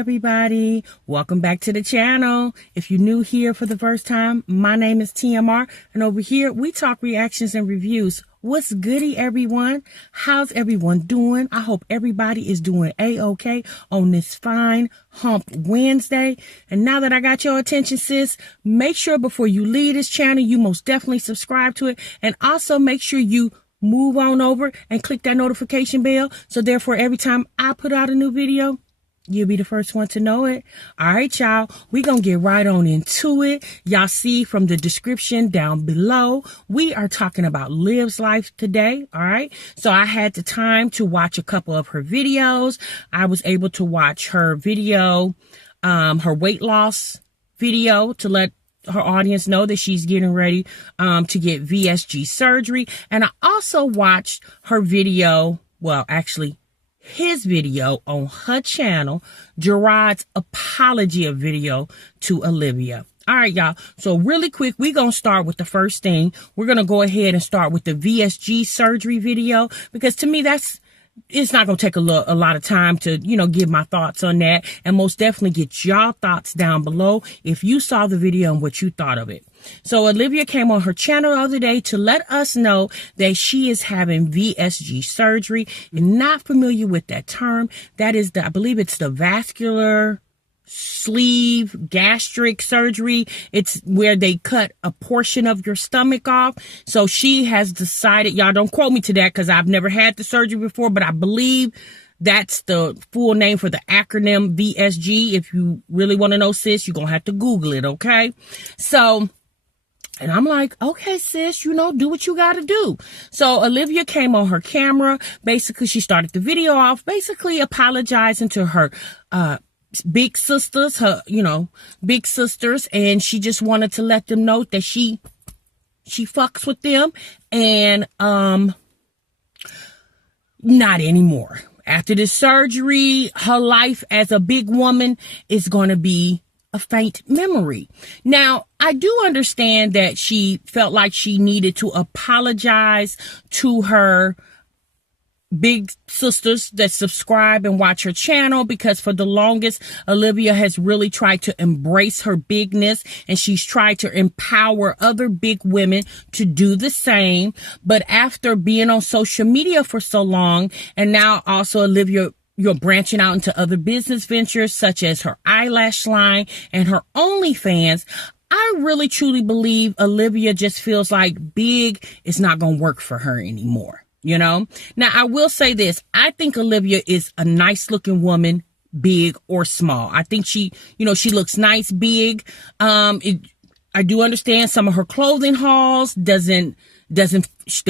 Everybody, welcome back to the channel. If you're new here for the first time, my name is TMR, and over here we talk reactions and reviews. What's goody, everyone? How's everyone doing? I hope everybody is doing a-okay on this fine hump Wednesday. And now that I got your attention, sis, make sure before you leave this channel, you most definitely subscribe to it, and also make sure you move on over and click that notification bell, so therefore every time I put out a new video, you'll be the first one to know it. All right, y'all. We're going to get right on into it. Y'all see from the description down below, we are talking about Liv's life today. All right. So I had the time to watch a couple of her videos. I was able to watch her video, her weight loss video, to let her audience know that she's getting ready to get VSG surgery. And I also watched her video. Well, actually, his video on her channel, Jerrod's Apology video to Olivia. All right, y'all. So really quick, we're going to start with the first thing. We're going to go ahead and start with the VSG surgery video, because to me, it's not going to take a lot of time to, give my thoughts on that, and most definitely get y'all thoughts down below if you saw the video and what you thought of it. So Olivia came on her channel the other day to let us know that she is having VSG surgery. You're not familiar with that term. That is I believe it's the vascular sleeve gastric surgery. It's where they cut a portion of your stomach off. So she has decided, y'all don't quote me to that because I've never had the surgery before, but I believe that's the full name for the acronym VSG. If you really want to know, sis, you're going to have to Google it. Okay. So, and I'm like, okay, sis, do what you got to do. So Olivia came on her camera. Basically, she started the video off basically apologizing to her, big sisters, big sisters, and she just wanted to let them know that she fucks with them, and not anymore. After this surgery, her life as a big woman is going to be a faint memory. Now, I do understand that she felt like she needed to apologize to her big sisters that subscribe and watch her channel, because for the longest, Olivia has really tried to embrace her bigness, and she's tried to empower other big women to do the same. But after being on social media for so long, and now also Olivia, you're branching out into other business ventures such as her eyelash line and her OnlyFans, I really truly believe Olivia just feels like big is not going to work for her anymore. Now I will say this. I think Olivia is a nice looking woman, big or small. I think she looks nice, big. I do understand some of her clothing hauls the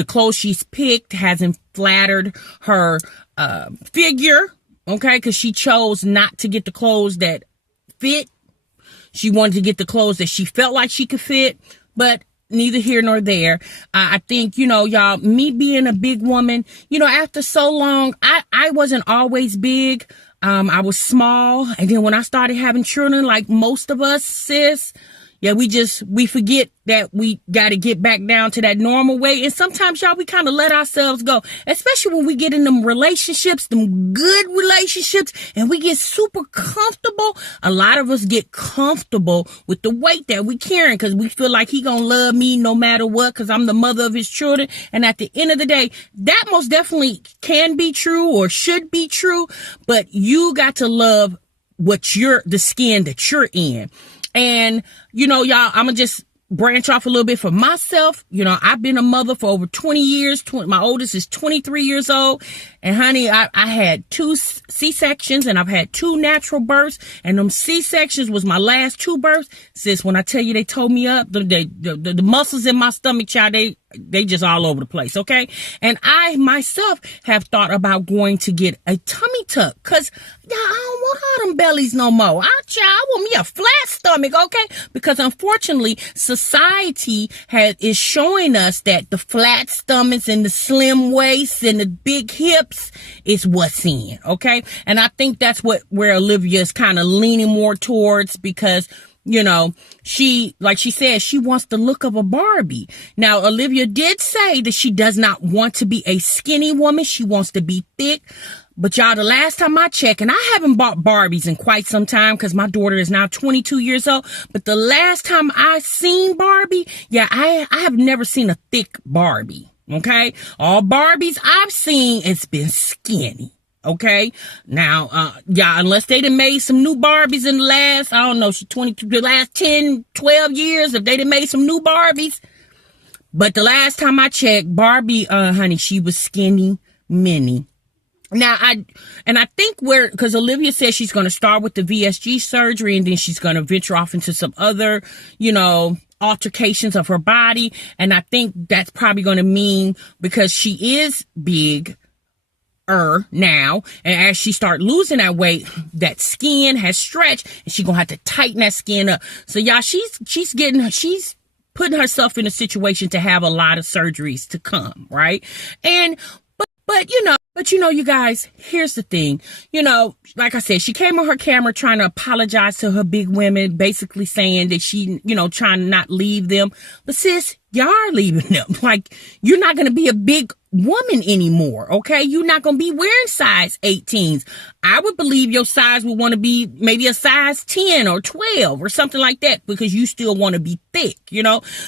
clothes she's picked hasn't flattered her, figure. Okay. Because she chose not to get the clothes that fit. She wanted to get the clothes that she felt like she could fit, but neither here nor there. I think, y'all, me being a big woman, after so long, I wasn't always big. I was small. And then when I started having children, like most of us, sis, yeah, we forget that we got to get back down to that normal weight. And sometimes, y'all, we kind of let ourselves go, especially when we get in them relationships, them good relationships, and we get super comfortable. A lot of us get comfortable with the weight that we carrying because we feel like he gonna love me no matter what, because I'm the mother of his children. And at the end of the day, that most definitely can be true or should be true, but you got to love the skin that you're in. And, y'all, I'm going to just branch off a little bit for myself. I've been a mother for over 20 years. My oldest is 23 years old. And honey, I had 2 C-sections and I've had 2 natural births. And them C-sections was my last 2 births. Sis, when I tell you they tore me up, the muscles in my stomach, child, they just all over the place, okay? And I myself have thought about going to get a tummy tuck, because I don't want all them bellies no more. I want me a flat stomach, okay? Because unfortunately, society is showing us that the flat stomachs and the slim waists and the big hips is what's in, okay? And I think that's where Olivia is kind of leaning more towards, because she, like she said, she wants the look of a Barbie. Now, Olivia did say that she does not want to be a skinny woman. She wants to be thick. But y'all, the last time I checked, and I haven't bought Barbies in quite some time because my daughter is now 22 years old. But the last time I seen Barbie, I have never seen a thick Barbie. Okay. All Barbies I've seen, it's been skinny. Okay. Now, unless they done made some new Barbies in the last, I don't know, the last 10, 12 years, if they done made some new Barbies. But the last time I checked, Barbie, honey, she was skinny mini. Now, I think because Olivia says she's going to start with the VSG surgery, and then she's going to venture off into some other, altercations of her body. And I think that's probably going to mean, because she is big now, and as she start losing that weight, that skin has stretched, and she's gonna have to tighten that skin up. So y'all, she's putting herself in a situation to have a lot of surgeries to come, right? And but you guys, here's the thing. Like I said, she came on her camera trying to apologize to her big women, basically saying that she, trying to not leave them. But sis, y'all are leaving them. Like, you're not going to be a big woman anymore, okay? You're not going to be wearing size 18s. I would believe your size would want to be maybe a size 10 or 12 or something like that, because you still want to be thick,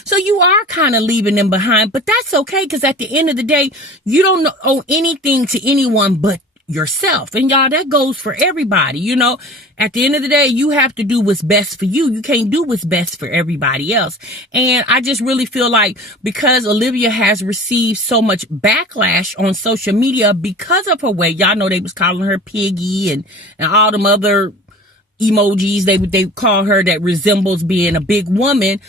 So you are kind of leaving them behind, but that's okay, because at the end of the day, you don't owe anything to anyone but yourself. And y'all, that goes for everybody. At the end of the day, you have to do what's best for you. You can't do what's best for everybody else. And I just really feel like, because Olivia has received so much backlash on social media because of her weight, y'all know they was calling her piggy and all them other emojis they call her that resembles being a big woman.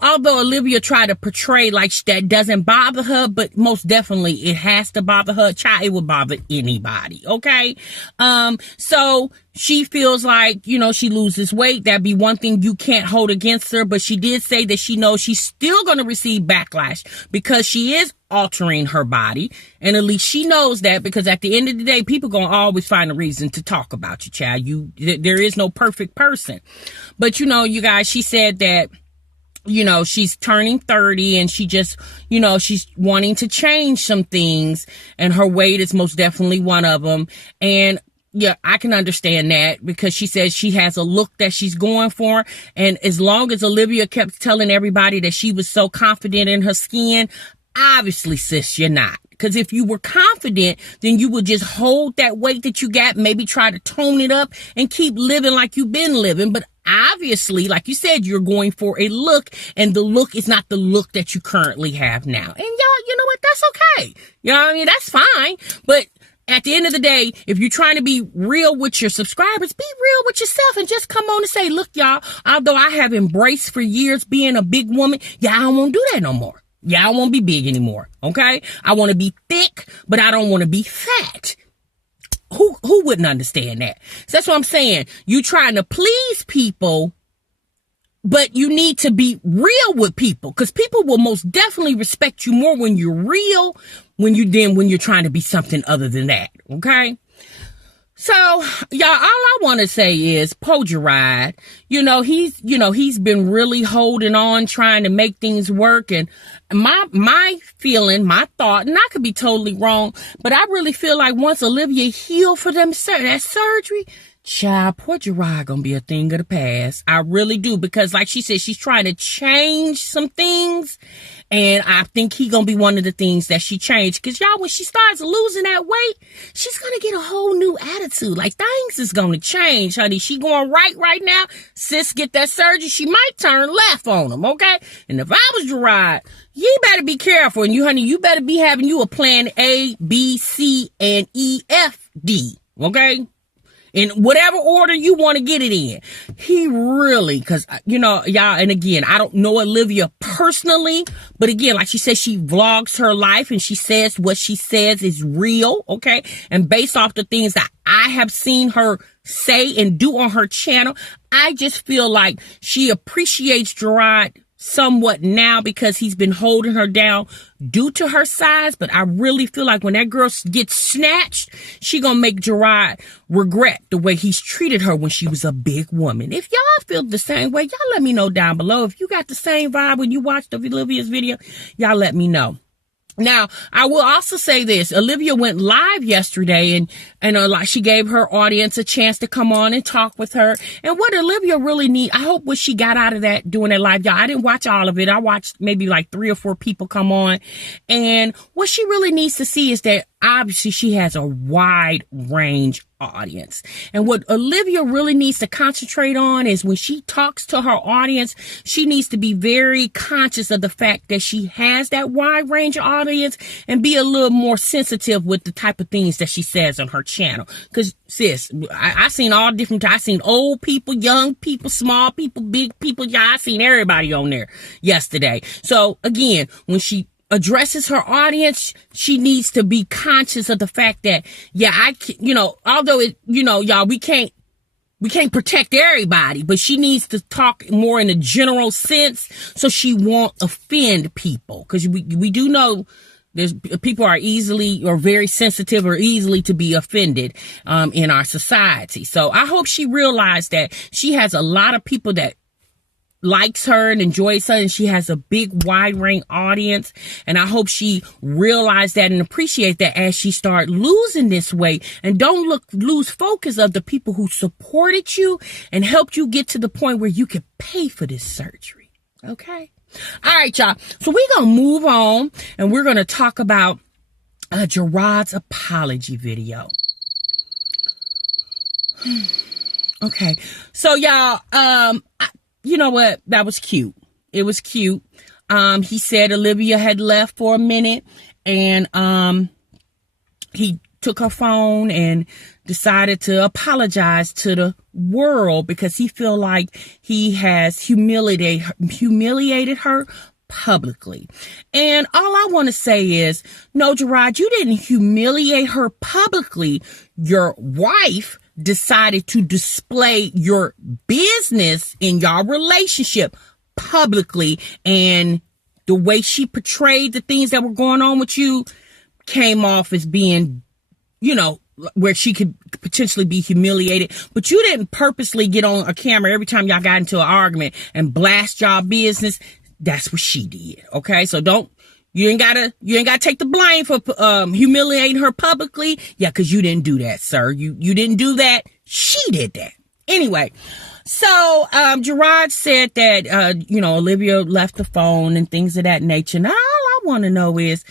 Although Olivia tried to portray like that doesn't bother her, but most definitely it has to bother her. Child, it would bother anybody. Okay. So she feels like, she loses weight. That'd be one thing you can't hold against her. But she did say that she knows she's still going to receive backlash because she is altering her body. And at least she knows that, because at the end of the day, people going to always find a reason to talk about you, child. There is no perfect person. But, you guys, she said that, she's turning 30 and she just, she's wanting to change some things, and her weight is most definitely one of them. And yeah, I can understand that, because she says she has a look that she's going for. And as long as Olivia kept telling everybody that she was so confident in her skin, obviously, sis, you're not. Because if you were confident, then you would just hold that weight that you got, maybe try to tone it up and keep living like you've been living. But obviously, like you said, you're going for a look, and the look is not the look that you currently have now. And y'all, you know what? That's okay. You know what I mean? That's fine. But at the end of the day, if you're trying to be real with your subscribers, be real with yourself and just come on and say, look, y'all, although I have embraced for years being a big woman, I don't want to do that no more. I don't want to be big anymore. Okay. I want to be thick, but I don't want to be fat. Who wouldn't understand that? So that's what I'm saying. You trying to please people, but you need to be real with people, because people will most definitely respect you more when you're real when you're trying to be something other than that. Okay. So, y'all, all I want to say is Jerrod, he's been really holding on, trying to make things work. And my feeling, my thought, and I could be totally wrong, but I really feel like once Olivia healed for that surgery, child, poor Jerrod gonna be a thing of the past. I really do, because like she said, she's trying to change some things, and I think he gonna be one of the things that she changed. Because y'all, when she starts losing that weight, she's gonna get a whole new attitude. Like, things is gonna change, honey. She going right now. Sis, get that surgery, she might turn left on him, okay? And if I was Jerrod, you better be careful. And you better be having you a plan A, B, C, and E, F, D, okay? in whatever order you want to get it in. He really, because, you know, y'all, and again, I don't know Olivia personally, but again, like she says, she vlogs her life and she says what she says is real, okay? And based off the things that I have seen her say and do on her channel, I just feel like she appreciates Jerrod somewhat now because he's been holding her down due to her size. But I really feel like when that girl gets snatched, she gonna make Jerrod regret the way he's treated her when she was a big woman. If y'all feel the same way, y'all let me know down below. If you got the same vibe when you watched Olivia's video, y'all let me know. Now, I will also say this. Olivia went live yesterday and like she gave her audience a chance to come on and talk with her. And what Olivia really needs, I hope what she got out of that doing that live, y'all, I didn't watch all of it. I watched maybe like 3 or 4 people come on. And what she really needs to see is that obviously she has a wide range audience. And what Olivia really needs to concentrate on is when she talks to her audience, she needs to be very conscious of the fact that she has that wide range audience and be a little more sensitive with the type of things that she says on her channel. Because sis, I seen all different, I seen old people, young people, small people, big people. Yeah, I seen everybody on there yesterday. So again, when she addresses her audience, she needs to be conscious of the fact that, yeah, you know, although it, you know, y'all, we can't protect everybody, but she needs to talk more in a general sense so she won't offend people. Because we do know there's people are easily or very sensitive or easily to be offended in our society. So I hope she realized that she has a lot of people that likes her and enjoys her, and she has a big wide range audience. And I hope she realized that and appreciate that as she start losing this weight, and don't lose focus of the people who supported you and helped you get to the point where you could pay for this surgery. Okay. All right, y'all. So we're going to move on and we're going to talk about Jerrod's apology video. Okay. So y'all, you know what? That was cute. It was cute. He said Olivia had left for a minute and he took her phone and decided to apologize to the world because he feel like he has humiliated her publicly. And all I want to say is, no, Jerrod, you didn't humiliate her publicly. Your wife decided to display your business in your relationship publicly, and the way she portrayed the things that were going on with you came off as being, you know, where she could potentially be humiliated. But you didn't purposely get on a camera every time y'all got into an argument and blast y'all business. That's what she did. Okay, so you ain't gotta take the blame for humiliating her publicly. Yeah, because you didn't do that, sir. You didn't do that. She did that. Anyway, so Jerrod said that you know, Olivia left the phone and things of that nature. Now all I want to know is,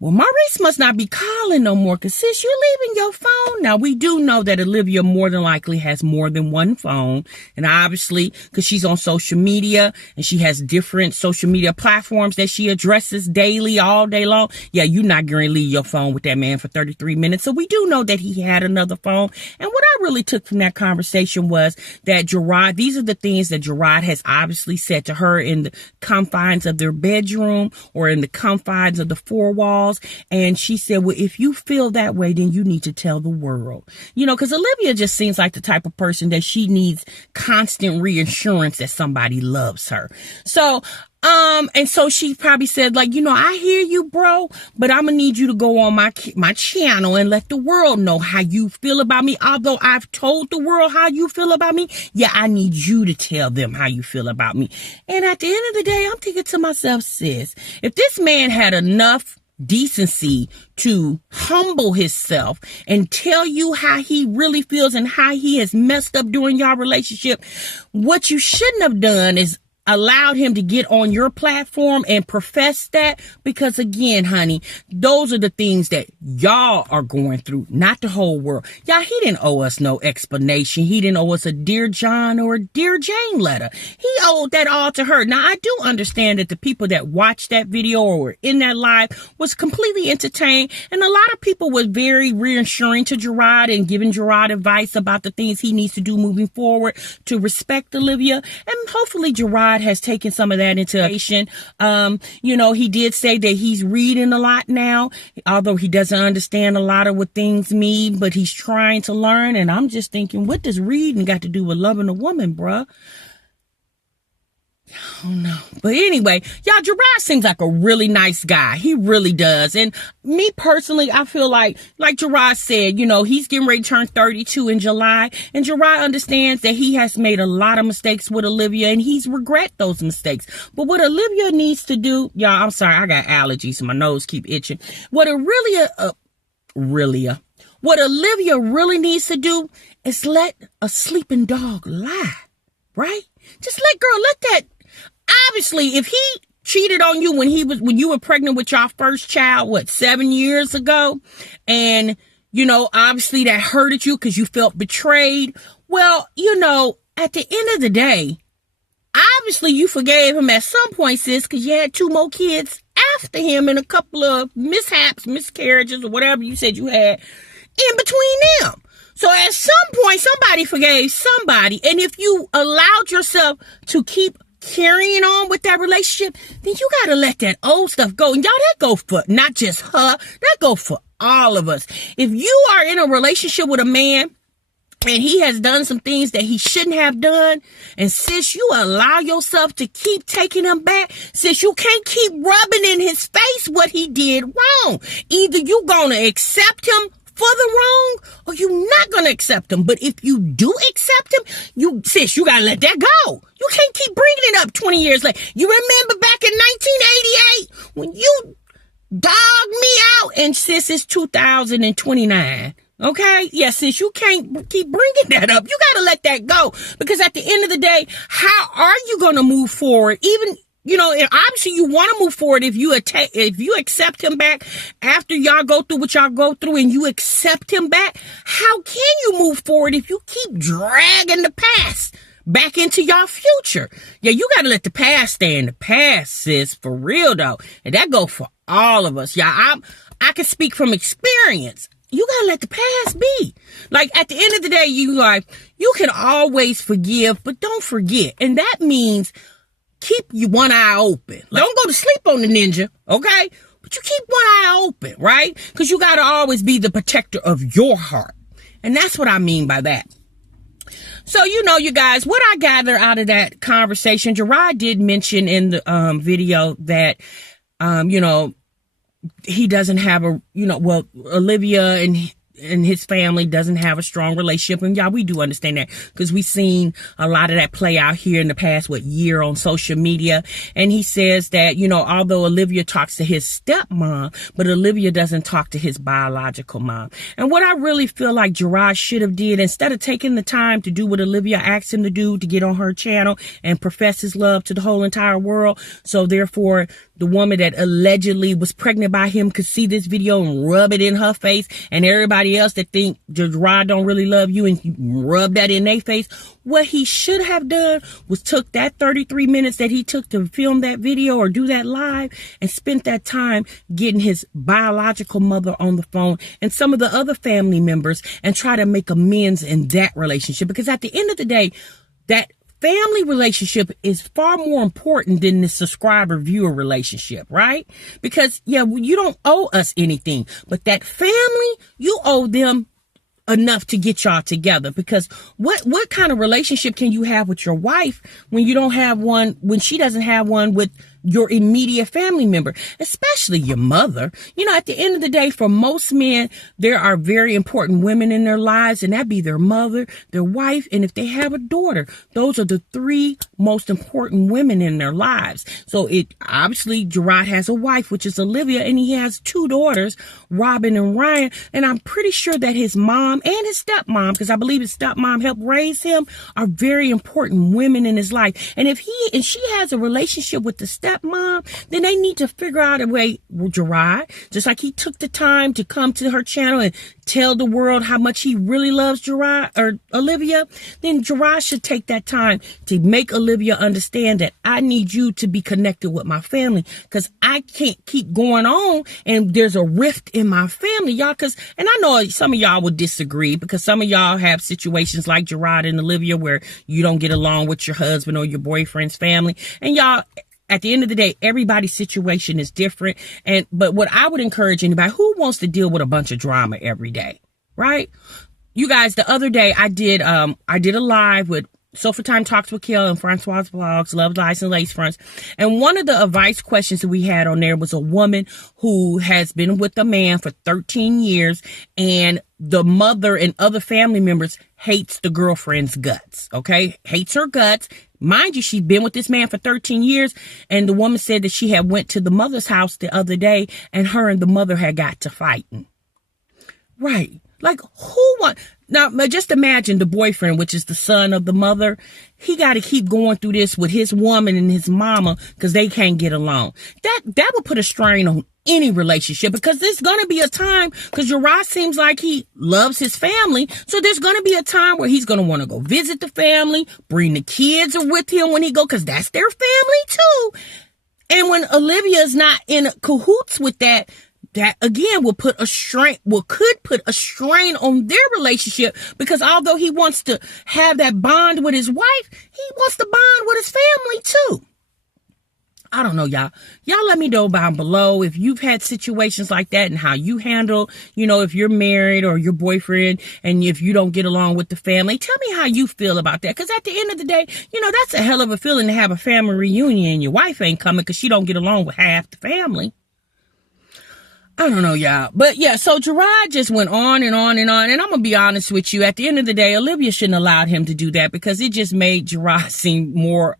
well, Maurice must not be calling no more, because sis, you're leaving your phone. Now, we do know that Olivia more than likely has more than one phone. And obviously, because she's on social media and she has different social media platforms that she addresses daily, all day long. Yeah, you're not going to leave your phone with that man for 33 minutes. So we do know that he had another phone. And what I really took from that conversation was that Jerrod, these are the things that Jerrod has obviously said to her in the confines of their bedroom or in the confines of the 4 walls. And she said, well, if you feel that way, then you need to tell the world, you know, because Olivia just seems like the type of person that she needs constant reassurance that somebody loves her. So, and so she probably said, like, you know, I hear you, bro, but I'm gonna need you to go on my channel and let the world know how you feel about me. Although I've told the world how you feel about me, yeah, I need you to tell them how you feel about me. And at the end of the day, I'm thinking to myself, sis, if this man had enough decency to humble himself and tell you how he really feels and how he has messed up during your relationship, what you shouldn't have done is allowed him to get on your platform and profess that, because again, honey, those are the things that y'all are going through, not the whole world. Y'all, he didn't owe us no explanation. He didn't owe us a Dear John or a Dear Jane letter. He owed that all to her. Now, I do understand that the people that watched that video or were in that live was completely entertained, and a lot of people were very reassuring to Jerrod and giving Jerrod advice about the things he needs to do moving forward to respect Olivia, and hopefully Jerrod has taken some of that into action. He did say that he's reading a lot now, although he doesn't understand a lot of what things mean, but he's trying to learn. And I'm just thinking, what does reading got to do with loving a woman, bruh? Oh no. But anyway, y'all, Jerrod seems like a really nice guy. He really does. And me personally, I feel like Jerrod said, he's getting ready to turn 32 in July. And Jerrod understands that he has made a lot of mistakes with Olivia, and he's regret those mistakes. But what Olivia needs to do, y'all, I'm sorry, I got allergies, so my nose keep itching. What Olivia really needs to do is let a sleeping dog lie, right? Just let that. Obviously, if he cheated on you when you were pregnant with your first child, 7 years ago, and obviously that hurted you because you felt betrayed. Well, at the end of the day, obviously you forgave him at some point, sis, because you had 2 more kids after him and a couple of miscarriages, or whatever you said you had in between them. So at some point, somebody forgave somebody. And if you allowed yourself to keep carrying on with that relationship, then you got to let that old stuff go. And y'all, that go for not just her, that go for all of us. If you are in a relationship with a man and he has done some things that he shouldn't have done, and sis, you allow yourself to keep taking him back, sis, you can't keep rubbing in his face what he did wrong. Either you gonna accept him for the wrong, or you not gonna accept him. But if you do accept him, you gotta let that go. You can't keep bringing it up 20 years later. You remember back in 1988 when you dogged me out, and sis, it's 2029. Okay? Yeah, sis, you can't keep bringing that up. You gotta let that go, because at the end of the day, how are you gonna move forward? Even obviously you want to move forward if you accept him back after y'all go through what y'all go through, and you accept him back. How can you move forward if you keep dragging the past back into your future? Yeah, you got to let the past stay in the past, sis, for real though. And that go for all of us. Yeah, I can speak from experience. You got to let the past be. Like, at the end of the day, you can always forgive, but don't forget. And that means keep your one eye open. Don't go to sleep on the ninja, okay? But you keep one eye open, right? Because you got to always be the protector of your heart. And that's what I mean by that. So, you guys, what I gather out of that conversation, Jerrod did mention in the video that, he doesn't have Olivia and his family doesn't have a strong relationship. And y'all, we do understand that, because we've seen a lot of that play out here in the past, year on social media. And he says that, although Olivia talks to his stepmom, but Olivia doesn't talk to his biological mom. And what I really feel like Jerrod should have did, instead of taking the time to do what Olivia asked him to do, to get on her channel and profess his love to the whole entire world, so therefore the woman that allegedly was pregnant by him could see this video and rub it in her face, and everybody else that think Jerrod don't really love you and rub that in their face. What he should have done was took that 33 minutes that he took to film that video or do that live, and spent that time getting his biological mother on the phone and some of the other family members, and try to make amends in that relationship. Because at the end of the day, that family relationship is far more important than the subscriber-viewer relationship, right? Because, yeah, you don't owe us anything, but that family, you owe them enough to get y'all together. Because what kind of relationship can you have with your wife when you don't have one, when she doesn't have one with your immediate family member, especially your mother. You know, at the end of the day, for most men, there are very important women in their lives, and that be their mother, their wife, and if they have a daughter. Those are the three most important women in their lives. So it obviously, Jerrod has a wife, which is Olivia, and he has two daughters, Robin and Ryan. And I'm pretty sure that his mom and his stepmom, because I believe his stepmom helped raise him, are very important women in his life. And if he and she has a relationship with the stepmom, then they need to figure out a way, well, Jerrod, just like he took the time to come to her channel and tell the world how much he really loves Jerrod or Olivia, then Jerrod should take that time to make Olivia understand that I need you to be connected with my family, because I can't keep going on and there's a rift in my family, y'all. And I know some of y'all would disagree, because some of y'all have situations like Jerrod and Olivia where you don't get along with your husband or your boyfriend's family. And y'all, at the end of the day, everybody's situation is different. But what I would encourage anybody who wants to deal with a bunch of drama every day, right? You guys, the other day I did a live with Sofa Time Talks with Kel and Francois Vlogs, Love, Lies, and Lace Fronts. And one of the advice questions that we had on there was a woman who has been with a man for 13 years, and the mother and other family members hates the girlfriend's guts, okay? Hates her guts. Mind you, she's been with this man for 13 years, and the woman said that she had went to the mother's house the other day, and her and the mother had got to fighting. Right. Like, who want... Now, just imagine the boyfriend, which is the son of the mother. He got to keep going through this with his woman and his mama because they can't get along. That would put a strain on any relationship, because there's going to be a time, because Jerrod seems like he loves his family. So there's going to be a time where he's going to want to go visit the family, bring the kids with him when he go, because that's their family too. And when Olivia is not in cahoots with that again could put a strain on their relationship, because although he wants to have that bond with his wife, he wants to bond with his family too. I don't know, y'all. Y'all let me know down below if you've had situations like that and how you handle, if you're married or your boyfriend and if you don't get along with the family. Tell me how you feel about that. Because at the end of the day, that's a hell of a feeling to have a family reunion and your wife ain't coming because she don't get along with half the family. I don't know, y'all. But yeah, so Jerrod just went on and on and on. And I'm going to be honest with you. At the end of the day, Olivia shouldn't have allowed him to do that, because it just made Jerrod seem more,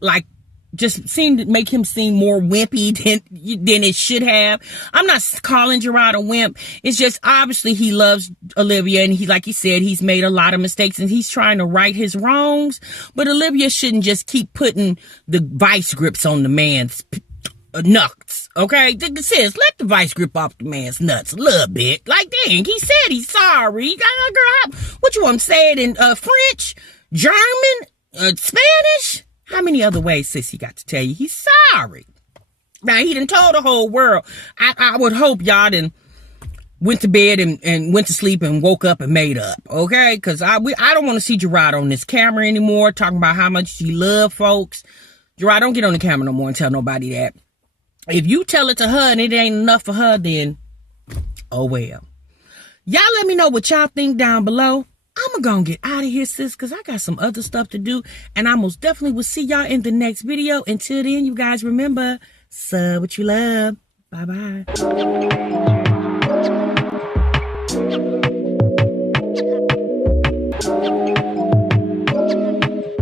make him seem more wimpy than it should have. I'm not calling Jerrod a wimp. It's just obviously he loves Olivia, and like he said, he's made a lot of mistakes and he's trying to right his wrongs. But Olivia shouldn't just keep putting the vice grips on the man's nuts, okay? Sis, let the vice grip off the man's nuts a little bit. Like, dang, he said he's sorry. Girl, what you want to say it in French, German, Spanish? How many other ways, sis, he got to tell you he's sorry? Now, he done told the whole world. I would hope y'all done went to bed and went to sleep and woke up and made up, okay? Because I don't want to see Jerrod on this camera anymore talking about how much he love folks. Jerrod, don't get on the camera no more and tell nobody that. If you tell it to her and it ain't enough for her, then, oh well. Y'all let me know what y'all think down below. I'm gonna get out of here, sis, because I got some other stuff to do. And I most definitely will see y'all in the next video. Until then, you guys remember, sub what you love. Bye-bye.